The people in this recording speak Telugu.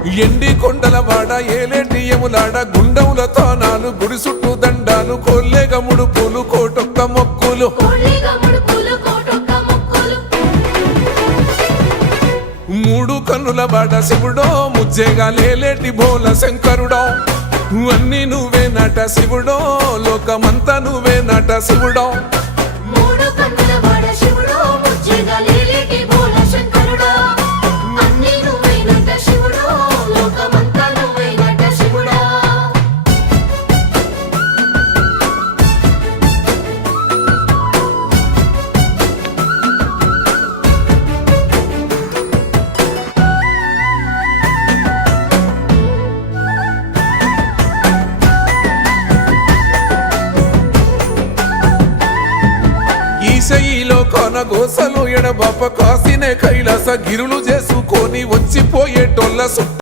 ఎండి కొండల వాడ ఏలేటి యములాడ గుండముల తానాలు గుడి చుట్టూ దండాలు కొల్లేగ ముడుపులు కోటొక్క మొక్కులు మూడు కన్నుల వాడ శివుడో ముజ్జేగా లేలేటి బోల శంకరుడో అన్ని నువ్వే నట శివుడో లోకమంతా నువ్వే నట శివుడో ఈశయిలో కొనగోసలు ఎడబాప కాసినే కైలాస గిరులు చేసుకొని వచ్చిపోయేటోళ్ళ